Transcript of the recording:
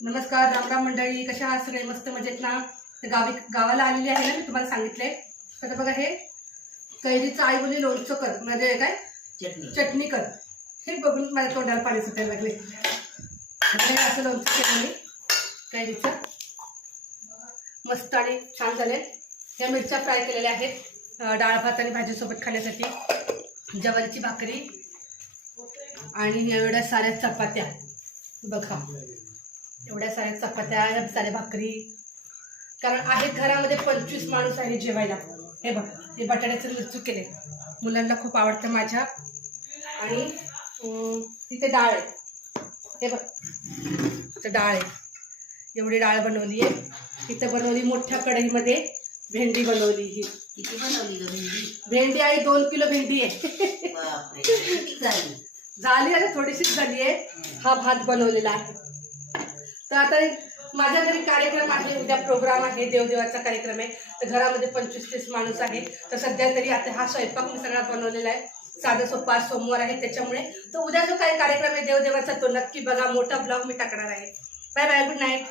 नमस्कार, रामराम मंडळी. कशा आहात सगळे? मस्त मजेत ना? गावाला आलेली आहे ना, मी तुम्हाला सांगितलंय. तर बघा, हे कैरीचं आई बोली लोणचं कर, म्हणजे काय चटणी कर. हे बघून माझ्या तोंडाला पाणी सुटायला लागले. असं लोणचं केलं मी कैरीचं, मस्त आणि छान झाले. या मिरच्या फ्राय केलेल्या आहेत, डाळ भात आणि भाजीसोबत खाण्यासाठी. ज्वारीची भाकरी आणि एवढ्या साऱ्या चपात्या. बघा, एवढ्या साऱ्या चपात्या, एवढ्या साऱ्या भाकरी. कारण आहेत घरामध्ये 25 माणूस आहे जेवायला. हे बघ, हे बटाट्याचं मिरचू केले, मुलांना खूप आवडतं माझ्या. आणि तिथे डाळ आहे, हे बघ तिथे डाळ आहे. एवढी डाळ बनवली आहे. इथं बनवली मोठ्या कढईमध्ये भेंडी बनवली. ही किती बनवली ग भेंडी? भेंडी आई 2 किलो भेंडी आहे. झाली आता, थोडीशीच झाली आहे. हा भात बनवलेला आहे. तर आता माझ्या घरी कार्यक्रम आहे, उद्या प्रोग्राम आहे, देवदेवाचा कार्यक्रम आहे. तर घरामध्ये 25-30 माणूस आहे. तर सध्या तरी आता हा स्वयंपाक मी सगळा बनवलेला आहे. साधं सोपा सोमवार आहे त्याच्यामुळे. तर उद्या जो काही कार्यक्रम आहे देवदेवाचा तो नक्की बघा. मोठा ब्लॉग मी टाकणार आहे. Bye bye, good night.